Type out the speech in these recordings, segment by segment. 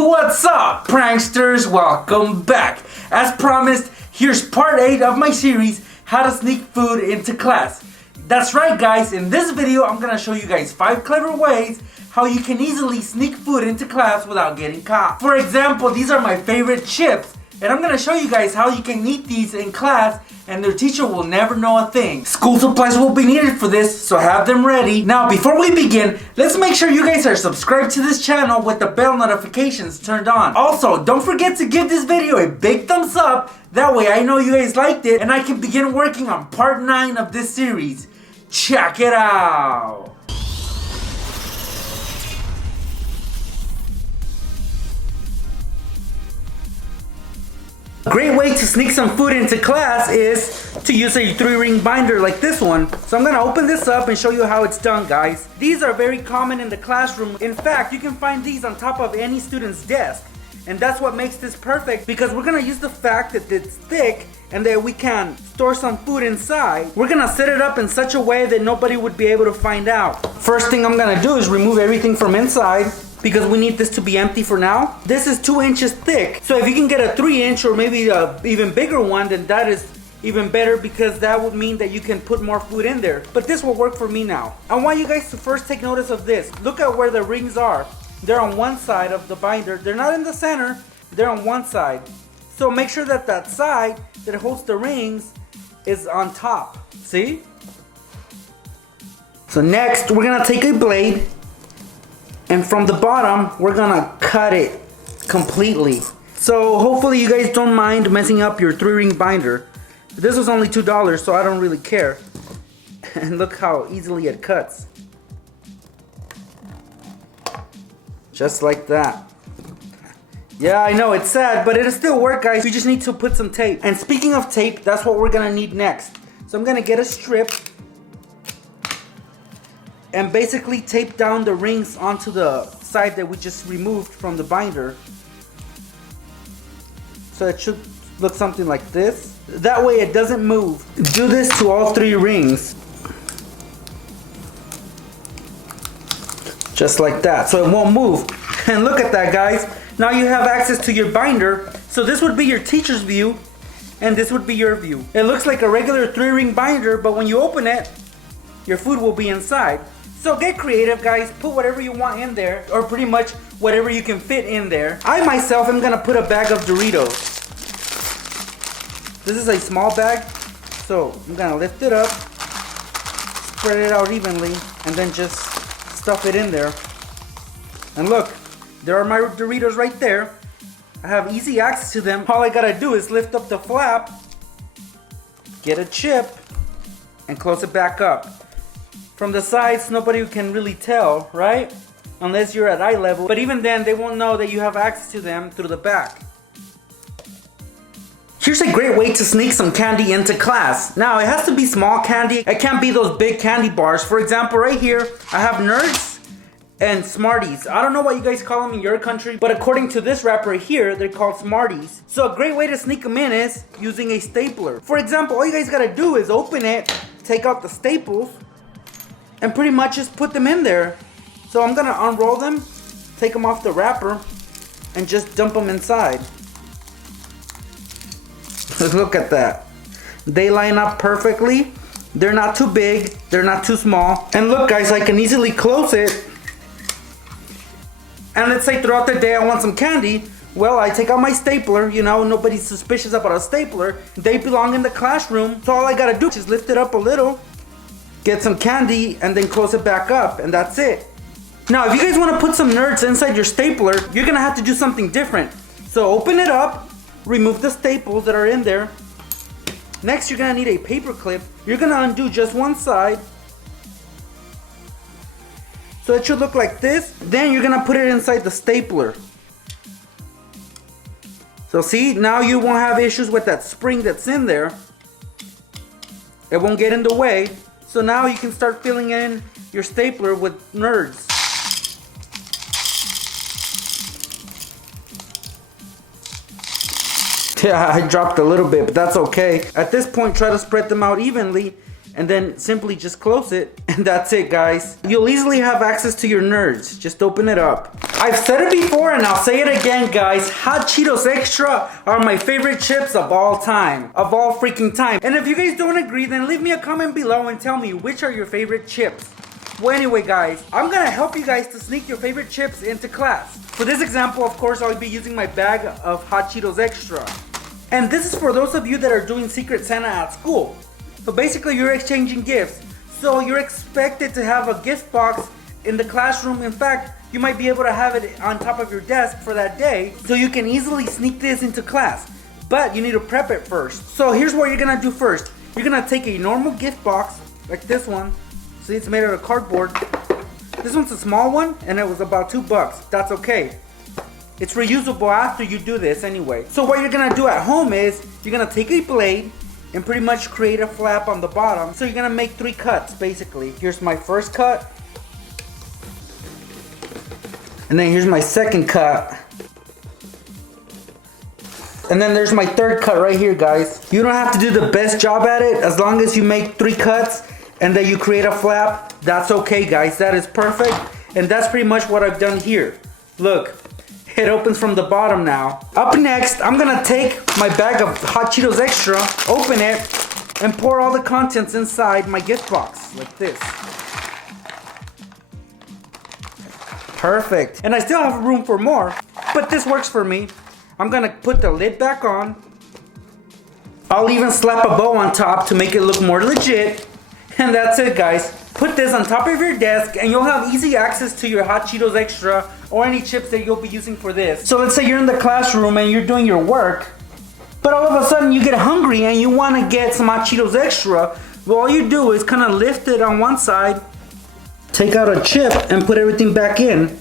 What's up, pranksters? Welcome back. As promised, here's part 8 of my series, How to Sneak Food into Class. That's right, guys. In this video, I'm gonna show you guys 5 clever ways how you can easily sneak food into class without getting caught. For example, these are my favorite chips, and I'm gonna show you guys how you can eat these in class and their teacher will never know a thing. School supplies will be needed for this, so have them ready. Now, before we begin, let's make sure you guys are subscribed to this channel with the bell notifications turned on. Also, don't forget to give this video a big thumbs up. That way I know you guys liked it and I can begin working on part 9 of this series. Check it out! A great way to sneak some food into class is to use a 3-ring binder like this one. So I'm gonna open this up and show you how it's done, guys. These are very common in the classroom. In fact, you can find these on top of any student's desk. And that's what makes this perfect, because we're gonna use the fact that it's thick and that we can store some food inside. We're gonna set it up in such a way that nobody would be able to find out. First thing I'm gonna do is remove everything from inside, because we need this to be empty for now. This is 2 inches thick, so if you can get a 3-inch or maybe a even bigger one, then that is even better, because that would mean that you can put more food in there. But this will work for me now. I want you guys to first take notice of this. Look at where the rings are. They're on one side of the binder. They're not in the center, they're on one side. So make sure that that side that holds the rings is on top. See? So next, we're gonna take a blade, and from the bottom, we're gonna cut it completely. So hopefully you guys don't mind messing up your 3-ring binder. This was only $2, so I don't really care. And look how easily it cuts. Just like that. Yeah, I know, it's sad, but it'll still work, guys. You just need to put some tape. And speaking of tape, that's what we're gonna need next. So I'm gonna get a strip and basically tape down the rings onto the side that we just removed from the binder. So it should look something like this. That way it doesn't move. Do this to all 3 rings. Just like that, so it won't move. And look at that, guys. Now you have access to your binder. So this would be your teacher's view, and this would be your view. It looks like a regular 3-ring binder, but when you open it, your food will be inside. So get creative, guys. Put whatever you want in there, or pretty much whatever you can fit in there. I myself am gonna put a bag of Doritos. This is a small bag, so I'm gonna lift it up, spread it out evenly, and then just stuff it in there. And look, there are my Doritos right there. I have easy access to them. All I gotta do is lift up the flap, get a chip, and close it back up. From the sides, nobody can really tell, right? Unless you're at eye level. But even then, they won't know that you have access to them through the back. Here's a great way to sneak some candy into class. Now, it has to be small candy. It can't be those big candy bars. For example, right here, I have Nerds and Smarties. I don't know what you guys call them in your country, but according to this wrapper here, they're called Smarties. So a great way to sneak them in is using a stapler. For example, all you guys gotta do is open it, take out the staples, and pretty much just put them in there. So I'm gonna unroll them, take them off the wrapper, and just dump them inside. Look at that. They line up perfectly. They're not too big, they're not too small. And look, guys, I can easily close it. And let's say throughout the day I want some candy. Well, I take out my stapler, you know, nobody's suspicious about a stapler. They belong in the classroom. So all I gotta do is just lift it up a little, get some candy, and then close it back up, and that's it. Now, if you guys want to put some Nerds inside your stapler, you're gonna have to do something different. So open it up, remove the staples that are in there. Next, you're gonna need a paper clip. You're gonna undo just one side. So it should look like this. Then you're gonna put it inside the stapler. So see, now you won't have issues with that spring that's in there. It won't get in the way. So now you can start filling in your stapler with Nerds. Yeah, I dropped a little bit, but that's okay. At this point, try to spread them out evenly and then simply just close it, and that's it, guys. You'll easily have access to your nerds. Just open it up. I've said it before and I'll say it again, guys. Hot Cheetos Extra are my favorite chips of all time. Of all freaking time. And if you guys don't agree, then leave me a comment below and tell me which are your favorite chips. Well, anyway, guys, I'm gonna help you guys to sneak your favorite chips into class. For this example, of course, I'll be using my bag of Hot Cheetos Extra. And this is for those of you that are doing Secret Santa at school. So basically, you're exchanging gifts. So you're expected to have a gift box in the classroom. In fact, you might be able to have it on top of your desk for that day, so you can easily sneak this into class. But you need to prep it first. So here's what you're gonna do first. You're gonna take a normal gift box, like this one. See, it's made out of cardboard. This one's a small one, and it was about $2. That's okay. It's reusable after you do this anyway. So what you're gonna do at home is, you're gonna take a blade and pretty much create a flap on the bottom. So you're gonna make 3 cuts, basically. Here's my first cut. And then here's my second cut. And then there's my third cut right here, guys. You don't have to do the best job at it. As long as you make 3 cuts and then you create a flap, that's okay, guys. That is perfect. And that's pretty much what I've done here. Look, it opens from the bottom now. Up next, I'm gonna take my bag of Hot Cheetos Extra, open it, and pour all the contents inside my gift box, like this. Perfect. And I still have room for more, but this works for me. I'm gonna put the lid back on. I'll even slap a bow on top to make it look more legit. And that's it, guys. Put this on top of your desk and you'll have easy access to your Hot Cheetos Extra or any chips that you'll be using for this. So let's say you're in the classroom and you're doing your work, but all of a sudden you get hungry and you want to get some Hot Cheetos Extra. Well, all you do is kind of lift it on one side, take out a chip and put everything back in.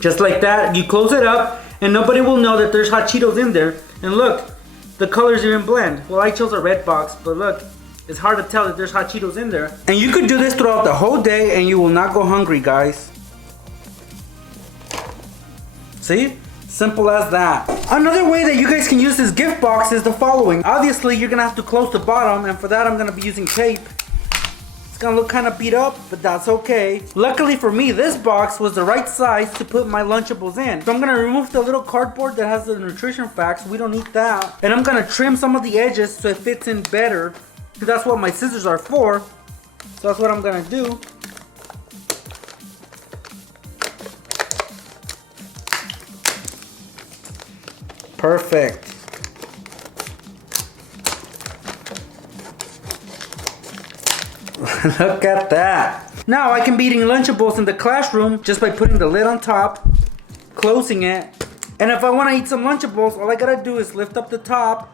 Just like that. You close it up and nobody will know that there's Hot Cheetos in there. And look, the colors are in blend. Well, I chose a red box, but look, it's hard to tell that there's Hot Cheetos in there. And you could do this throughout the whole day and you will not go hungry, guys. See? Simple as that. Another way that you guys can use this gift box is the following. Obviously, you're gonna have to close the bottom, and for that I'm gonna be using tape. It's gonna look kind of beat up, but that's okay. Luckily for me, this box was the right size to put my Lunchables in. So I'm gonna remove the little cardboard that has the nutrition facts. We don't need that. And I'm gonna trim some of the edges so it fits in better. That's what my scissors are for. So that's what I'm gonna do. Perfect. Look at that. Now I can be eating Lunchables in the classroom just by putting the lid on top, closing it. And if I want to eat some Lunchables, all I gotta do is lift up the top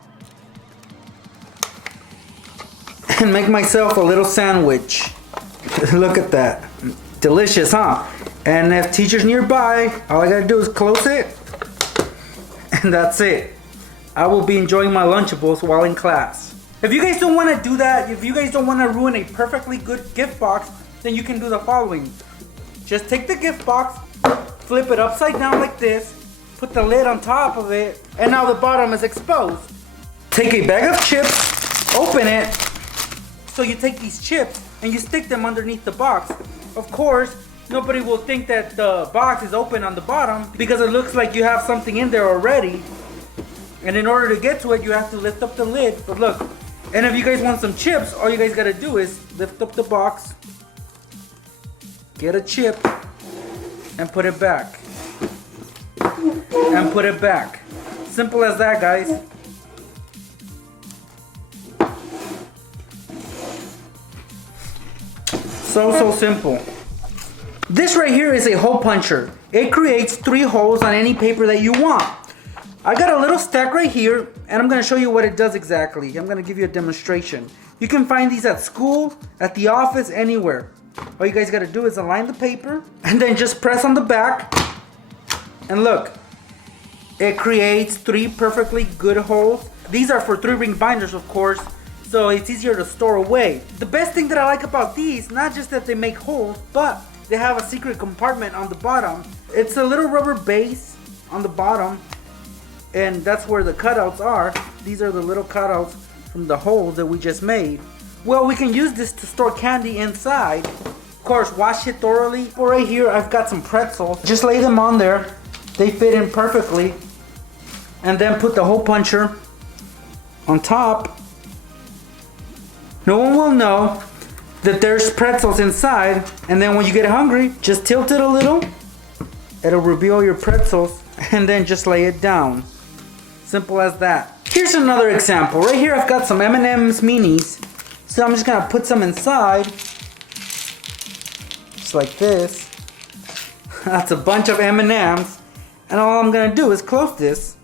and make myself a little sandwich. Look at that. Delicious, huh? And if teacher's nearby, all I gotta do is close it. And that's it. I will be enjoying my Lunchables while in class. If you guys don't want to do that, if you guys don't want to ruin a perfectly good gift box, then you can do the following. Just take the gift box, flip it upside down like this, put the lid on top of it, and now the bottom is exposed. Take a bag of chips, open it. So you take these chips and you stick them underneath the box. Of course, nobody will think that the box is open on the bottom because it looks like you have something in there already. And in order to get to it, you have to lift up the lid. But look, and if you guys want some chips, all you guys gotta do is lift up the box, get a chip, and put it back. And put it back. Simple as that, guys. So simple. This right here is a hole puncher. It creates 3 holes on any paper that you want. I got a little stack right here, and I'm gonna show you what it does exactly. I'm gonna give you a demonstration. You can find these at school, at the office, anywhere. All you guys gotta do is align the paper, and then just press on the back, and look. It creates 3 perfectly good holes. These are for 3-ring binders, of course, so it's easier to store away. The best thing that I like about these, not just that they make holes, but they have a secret compartment on the bottom. It's a little rubber base on the bottom, and that's where the cutouts are. These are the little cutouts from the holes that we just made. Well, we can use this to store candy inside. Of course, wash it thoroughly. Well, right here, I've got some pretzels. Just lay them on there. They fit in perfectly. And then put the hole puncher on top. No one will know that there's pretzels inside. And then when you get hungry, just tilt it a little. It'll reveal your pretzels. And then just lay it down. Simple as that. Here's another example. Right here I've got some M&M's minis. So I'm just gonna put some inside. Just like this. That's a bunch of M&M's. And all I'm gonna do is close this.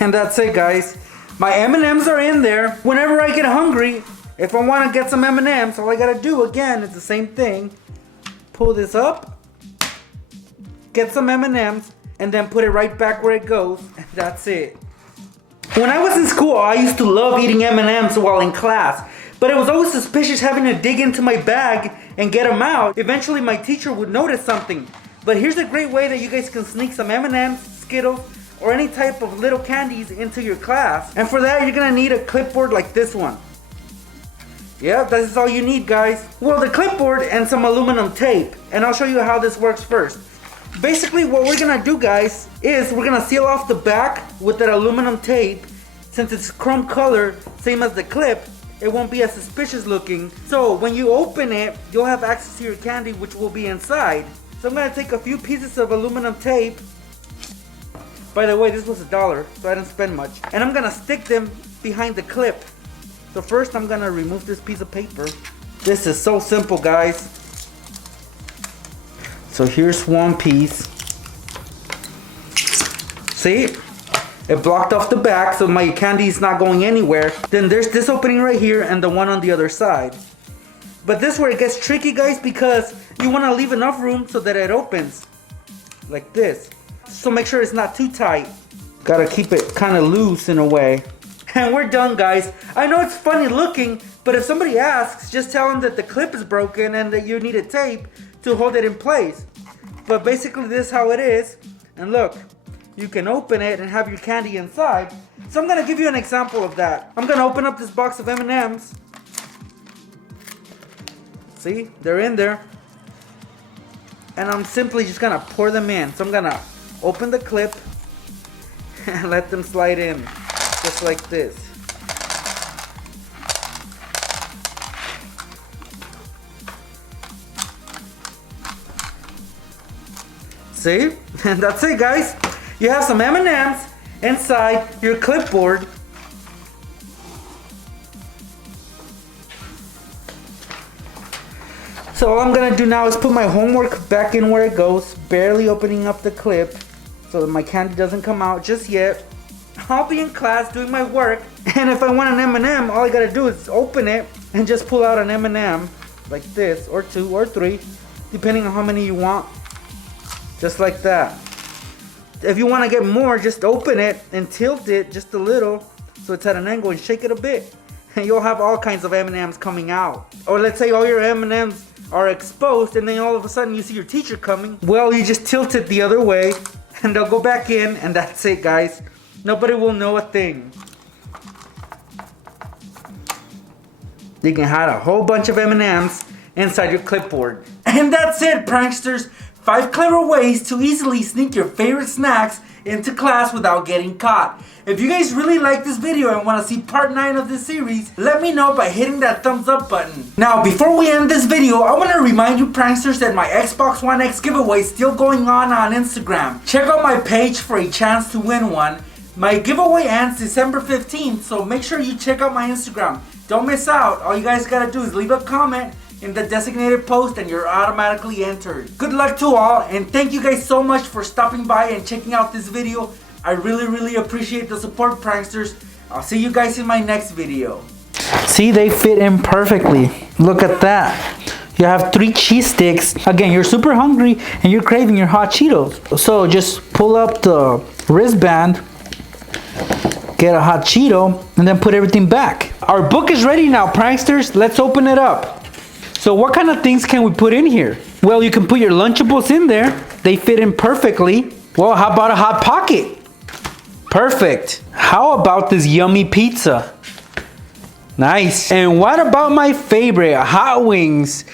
And that's it, guys. My M&M's are in there. Whenever I get hungry, if I wanna get some M&M's, all I gotta do again is the same thing. Pull this up. Get some M&M's. And then put it right back where it goes. And that's it. When I was in school, I used to love eating M&M's while in class. But it was always suspicious having to dig into my bag and get them out. Eventually my teacher would notice something. But here's a great way that you guys can sneak some M&M's, Skittles, or any type of little candies into your class. And for that, you're gonna need a clipboard like this one. Yeah, this is all you need, guys. Well, the clipboard and some aluminum tape. And I'll show you how this works first. Basically, what we're gonna do, guys, is we're gonna seal off the back with that aluminum tape. Since it's chrome color, same as the clip, it won't be as suspicious looking. So when you open it, you'll have access to your candy, which will be inside. So I'm gonna take a few pieces of aluminum tape. By the way, this was $1, so I didn't spend much. And I'm gonna stick them behind the clip. So first I'm gonna remove this piece of paper. This is so simple, guys. So here's one piece. See? It blocked off the back, so my candy is not going anywhere. Then there's this opening right here and the one on the other side. But this is where it gets tricky, guys, because you want to leave enough room so that it opens. Like this. So make sure it's not too tight. Gotta keep it kind of loose in a way. And we're done, guys. I know it's funny looking, but if somebody asks, just tell them that the clip is broken and that you need a tape to hold it in place. But basically this is how it is. And look, you can open it and have your candy inside. So I'm gonna give you an example of that. I'm gonna open up this box of M&M's. See, they're in there. And I'm simply just gonna pour them in. So I'm gonna open the clip and let them slide in. Just like this. See? And that's it, guys. You have some M&M's inside your clipboard. So all I'm gonna do now is put my homework back in where it goes, barely opening up the clip so that my candy doesn't come out just yet. I'll be in class doing my work, and if I want an M&M, all I gotta do is open it and just pull out an M&M like this, or 2 or 3, depending on how many you want. Just like that. If you want to get more, just open it and tilt it just a little so it's at an angle and shake it a bit. And you'll have all kinds of M&Ms coming out. Or let's say all your M&Ms are exposed and then all of a sudden you see your teacher coming. Well, you just tilt it the other way and they'll go back in, and that's it, guys. Nobody will know a thing. You can hide a whole bunch of M&Ms inside your clipboard. And that's it, pranksters. 5 clever ways to easily sneak your favorite snacks into class without getting caught. If you guys really like this video and want to see part 9 of this series, let me know by hitting that thumbs up button. Now, before we end this video, I want to remind you pranksters that my Xbox One X giveaway is still going on Instagram. Check out my page for a chance to win one. My giveaway ends December 15th, so make sure you check out my Instagram. Don't miss out. All you guys gotta do is leave a comment in the designated post and you're automatically entered. Good luck to all, and thank you guys so much for stopping by and checking out this video. I really appreciate the support, pranksters. I'll see you guys in my next video. See, they fit in perfectly. Look at that. You have 3 cheese sticks. Again, you're super hungry and you're craving your hot Cheetos. So just pull up the wristband, get a hot Cheeto, and then put everything back. Our book is ready now, pranksters. Let's open it up. So what kind of things can we put in here? Well, you can put your Lunchables in there. They fit in perfectly. Well, how about a Hot Pocket? Perfect. How about this yummy pizza? Nice. And what about my favorite, hot wings?